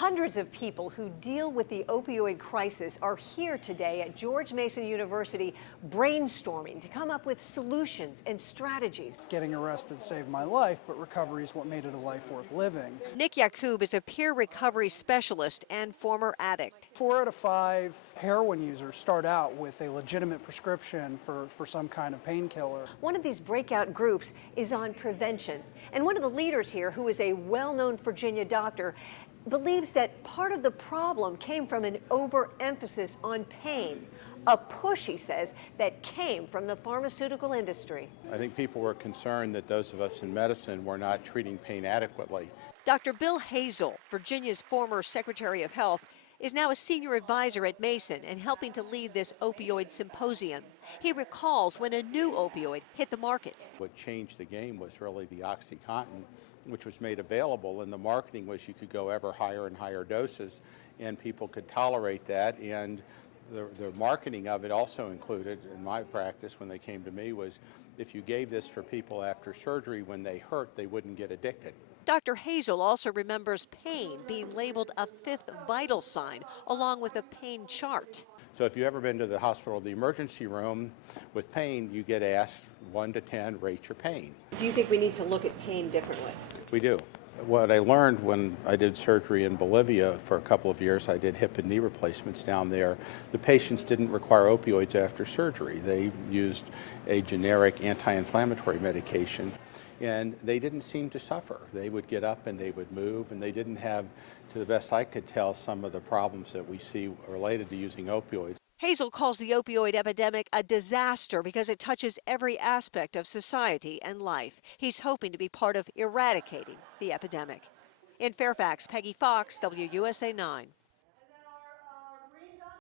Hundreds of people who deal with the opioid crisis are here today at George Mason University brainstorming to come up with solutions and strategies. Getting arrested saved my life, but recovery is what made it a life worth living. Nick Yacoub is a peer recovery specialist and former addict. 4 out of 5 heroin users start out with a legitimate prescription for some kind of painkiller. One of these breakout groups is on prevention. And one of the leaders here, who is a well-known Virginia doctor, believes that part of the problem came from an overemphasis on pain. A push, he says, that came from the pharmaceutical industry. I think people were concerned that those of us in medicine were not treating pain adequately. Dr. Bill Hazel, Virginia's former Secretary of Health, is now a senior advisor at Mason and helping to lead this opioid symposium. He recalls when a new opioid hit the market. What changed the game was really the OxyContin, which was made available, and the marketing was you could go ever higher and higher doses, and people could tolerate that. And the marketing of it also included, in my practice when they came to me, was if you gave this for people after surgery when they hurt, they wouldn't get addicted. Dr. Hazel also remembers pain being labeled a 5th vital sign, along with a pain chart. So if you've ever been to the hospital, the emergency room with pain, you get asked 1 to 10, rate your pain. Do you think we need to look at pain differently? We do. What I learned when I did surgery in Bolivia for a couple of years, I did hip and knee replacements down there. The patients didn't require opioids after surgery. They used a generic anti-inflammatory medication, and they didn't seem to suffer. They would get up and they would move, and they didn't have, to the best I could tell, some of the problems that we see related to using opioids. Hazel calls the opioid epidemic a disaster because it touches every aspect of society and life. He's hoping to be part of eradicating the epidemic. In Fairfax, Peggy Fox, WUSA 9.